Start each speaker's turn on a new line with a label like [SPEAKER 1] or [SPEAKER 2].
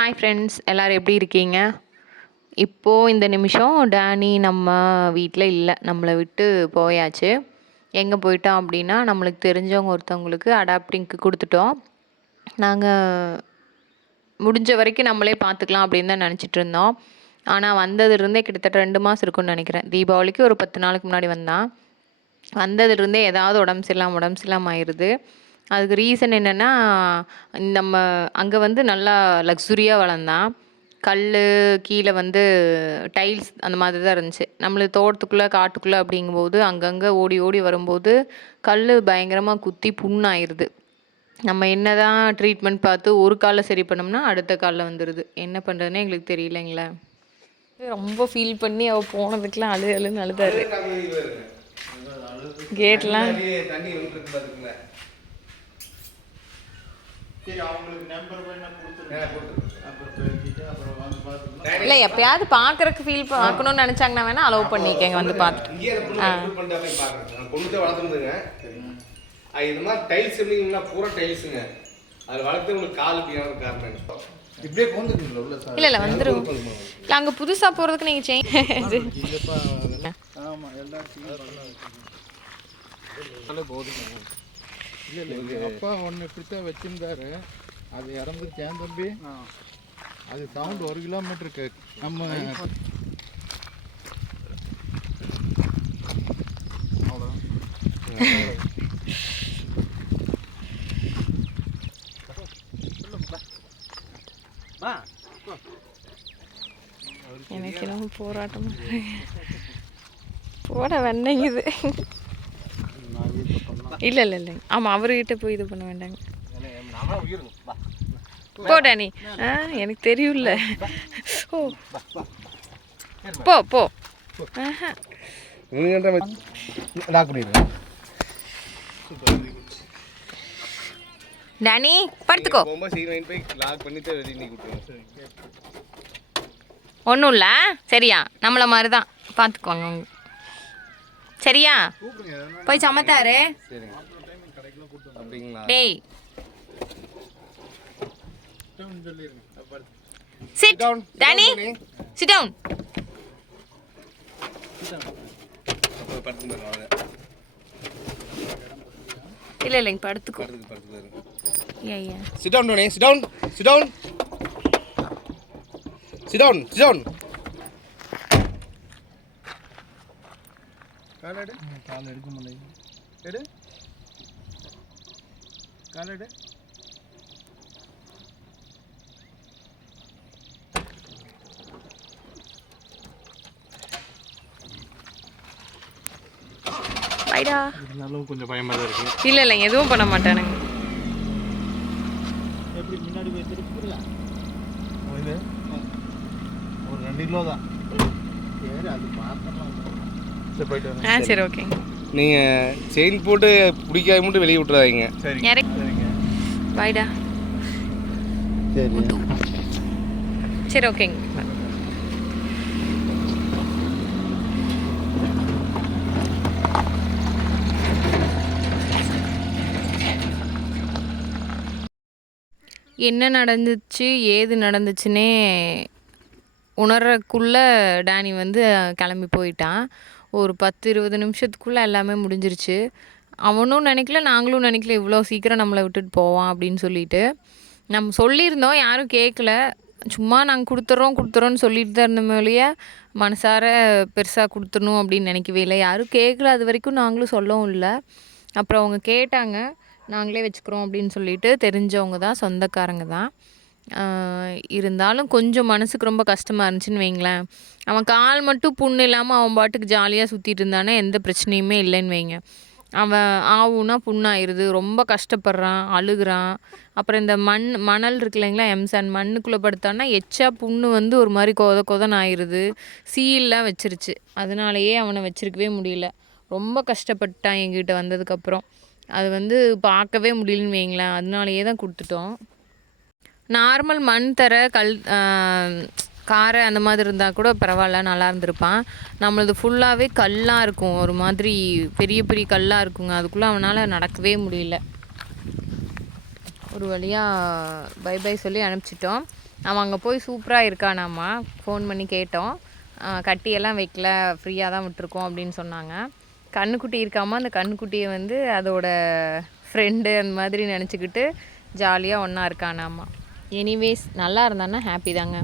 [SPEAKER 1] Hi friends எல்லோரும் எப்படி இருக்கீங்க? இப்போது இந்த நிமிஷம் டேனி நம்ம வீட்டில் இல்லை. நம்மளை விட்டு போயாச்சு. எங்கே போயிட்டோம் அப்படின்னா நம்மளுக்கு தெரிஞ்சவங்க ஒருத்தவங்களுக்கு அடாப்டிங்க்கு கொடுத்துட்டோம். நாங்கள் முடிஞ்ச வரைக்கும் நம்மளே பார்த்துக்கலாம் அப்படின்னு தான் நினச்சிட்டு இருந்தோம். ஆனால் வந்ததுலேருந்தே கிட்டத்தட்ட ரெண்டு மாதம் இருக்கும்னு நினைக்கிறேன். தீபாவளிக்கு ஒரு பத்து நாளுக்கு முன்னாடி வந்தான். வந்ததுலேருந்தே ஏதாவது உடம்பு சரியில்லாமல் உடம்பு சரியில்லாமல் ஆயிடுது. அதுக்கு ரீசன் என்னென்னா நம்ம அங்கே வந்து நல்லா லக்ஸுரியாக வளர்ந்தான். கல் கீழே வந்து டைல்ஸ் அந்த மாதிரி தான் இருந்துச்சு. நம்மளுக்கு தோட்டத்துக்குள்ளே காட்டுக்குள்ளே அப்படிங்கும்போது அங்கங்கே ஓடி ஓடி வரும்போது கல் பயங்கரமாக குத்தி புண்ணாயிருது. நம்ம என்ன தான் ட்ரீட்மெண்ட் பார்த்து ஒரு காலில் சரி பண்ணோம்னா அடுத்த காலில் வந்துடுது என்ன பண்ணுறதுனே எங்களுக்கு தெரியலைங்களே. ரொம்ப ஃபீல் பண்ணி அவள் போனதுக்கெலாம் அழு அழுன்னு அழுதாரு. கேட்லாம்
[SPEAKER 2] தண்ணி விட்டுருக்கு பாத்துக்கங்க
[SPEAKER 3] சரி அவங்களுக்கு நம்பர் வேணா கொடுத்துருங்க? அப்புறம் பேசிட்டு அப்புறம் வந்து பார்த்துக்கலாம்.
[SPEAKER 1] இல்லை எப்பயாவது பார்க்கறக்கு ஃபீல் பார்க்கணும்னு நினச்சாங்கன்னா வேணால் அலோவ் பண்ணிக்கங்க வந்து பார்த்துட்டு.
[SPEAKER 2] இங்கே அந்த பொண்ணு ரெக்ரூட் பண்ணிட்டு போய் பாக்குறேன் நான் கொண்டு போய் வளர்த்துருந்துங்க அது இது மாதிரி டைல்ஸ் இருந்தீங்கன்னா பூரா டைல்ஸுங்க அது வளர்த்து உங்களுக்கு கால் இப்படியான காரணம்.
[SPEAKER 3] இப்படியே கொண்டுருக்கீங்களா உள்ள சார்?
[SPEAKER 1] இல்லை இல்லை வந்துடும் இல்லை அங்கே புதுசாக போகிறதுக்கு நீங்கள் செயின்
[SPEAKER 3] இல்லைப்பா ஆமாம் எல்லாத்தையும் இல்லை இல்லை. எங்கள் அப்பா ஒன்று இப்படித்தான் வச்சிருந்தாரு. அது இறந்துருச்சு ஏன் தம்பி? அது சவுண்ட் ஒரு கிலோமீட்டருக்கு நம்ம
[SPEAKER 1] எனக்கு என்னமோ போராட்டமா போட வேண்டாங்குது இல்லை இல்லை. இல்லை ஆமாம் அவர்கிட்ட போய் இது பண்ண வேண்டாங்க. போடா நீ ஆ எனக்கு தெரியும்ல. ஓ. போ போ. ஆஹா.
[SPEAKER 2] லாக் பண்ணிடுறேன்
[SPEAKER 1] டேனி படுத்துக்கோ. ஒன்றும் இல்லை. சரியா. நம்மள மாதிரி தான் பார்த்துக்கோங்க. சரியா? போய் சமத்தாரு. டேய். Chit Danny. சிட் டவுன் இல்லை இல்லைங்க படுத்துக்கோ.
[SPEAKER 2] படுத்து படுத்து பாருங்க
[SPEAKER 1] ஏ ஏ
[SPEAKER 2] Sit down, Tony. Sit down. Sit down. Sit கால் எடு.
[SPEAKER 3] கால் எடுக்க முடியல
[SPEAKER 2] எடு. கால் எடு.
[SPEAKER 3] இருந்தாலும் கொஞ்சம் பயமாக தான் இருக்கு.
[SPEAKER 1] இல்லை இல்லைங்க எதுவும் பண்ண மாட்டானுங்க.
[SPEAKER 3] எப்படி முன்னாடி போய் திருப்பிங்களா இது? ஒரு ரெண்டு கிலோ தான். சரி அது பார்க்கலாம் சரி போயிட்டு வரேன்
[SPEAKER 1] ஆ சரி ஓகேங்க
[SPEAKER 2] நீங்கள் செயின் போட்டு பிடிக்காத மட்டும் வெளியே விட்டுறாதீங்க.
[SPEAKER 3] சரி
[SPEAKER 1] இறக்கி
[SPEAKER 3] சரிங்க.
[SPEAKER 1] பாய்டா
[SPEAKER 3] சரி.
[SPEAKER 1] சரி ஓகேங்க என்ன நடந்துச்சு ஏது நடந்துச்சுன்னே உணர்றக்குள்ள டேனி வந்து கிளம்பி போயிட்டான். ஒரு பத்து இருபது நிமிஷத்துக்குள்ளே எல்லாமே முடிஞ்சிருச்சு. அவனும் நினைக்கல நாங்களும் நினைக்கல இவ்வளோ சீக்கிரம் நம்மளை விட்டுட்டு போவான் அப்படின்னு சொல்லிட்டு. நம்ம சொல்லியிருந்தோம் யாரும் கேட்கல சும்மா நாங்கள் கொடுத்துட்றோம் கொடுத்துறோன்னு சொல்லிட்டு தான் இருந்தோமே ஒழிய மனசார பெருசாக கொடுத்துடணும் அப்படின்னு நினைக்கவே இல்லை. யாரும் கேட்கல அது வரைக்கும் நாங்களும் சொல்லவும் இல்லை. அப்புறம் அவங்க கேட்டாங்க நாங்களே வச்சுக்கிறோம் அப்படின்னு சொல்லிட்டு தெரிஞ்சவங்க தான் சொந்தக்காரங்க தான். இருந்தாலும் கொஞ்சம் மனசுக்கு ரொம்ப கஷ்டமாக இருந்துச்சுன்னு வைங்களேன். அவன் கால் மட்டும் புண்ணு இல்லாமல் அவன் பாட்டுக்கு ஜாலியாக சுற்றிட்டு இருந்தானே எந்த பிரச்சனையுமே இல்லைன்னு வைங்க. அவன் ஆவுனா புண்ணாயிருது ரொம்ப கஷ்டப்படுறான் அழுகுறான். அப்புறம் இந்த மண் மணல் இருக்கு இல்லைங்களா எம்சான் மண்ணுக்குள்ளே படுத்தான்னா எச்சா புண்ணு வந்து ஒரு மாதிரி கொத கொதன்னு ஆயிடுது சீல்லாம் வச்சிருச்சு. அதனாலயே அவனை வச்சிருக்கவே முடியல. ரொம்ப கஷ்டப்பட்டான் எங்கிட்ட வந்ததுக்கப்புறம். அது வந்து பார்க்கவே முடியலன்னு வைங்களேன். அதனாலயே தான் கொடுத்துட்டோம். நார்மல் மண் தர கல் காரை அந்த மாதிரி இருந்தால் கூட பரவாயில்ல நல்லா இருந்திருப்பான். நம்மளது ஃபுல்லாகவே கல்லாக இருக்கும். ஒரு மாதிரி பெரிய பெரிய கல்லாக இருக்குங்க. அதுக்குள்ளே அவனால் நடக்கவே முடியல. ஒரு வழியாக பை பை சொல்லி அனுப்பிச்சிட்டோம். அவன் அங்கே போய் சூப்பராக இருக்கானாம்மா ஃபோன் பண்ணி கேட்டோம். கட்டியெல்லாம் வைக்கல. ஃப்ரீயாக தான் விட்டுருக்கோம் அப்படின்னு சொன்னாங்க. கண்ணுக்குட்டி இருக்காமல் அந்த கண்ணுக்குட்டியை வந்து அதோட ஃப்ரெண்டு அந்த மாதிரி நினச்சிக்கிட்டு ஜாலியாக ஒன்றா இருக்கானாம்மா எனிவேஸ் நல்லா இருந்தான்னா ஹாப்பி தாங்க.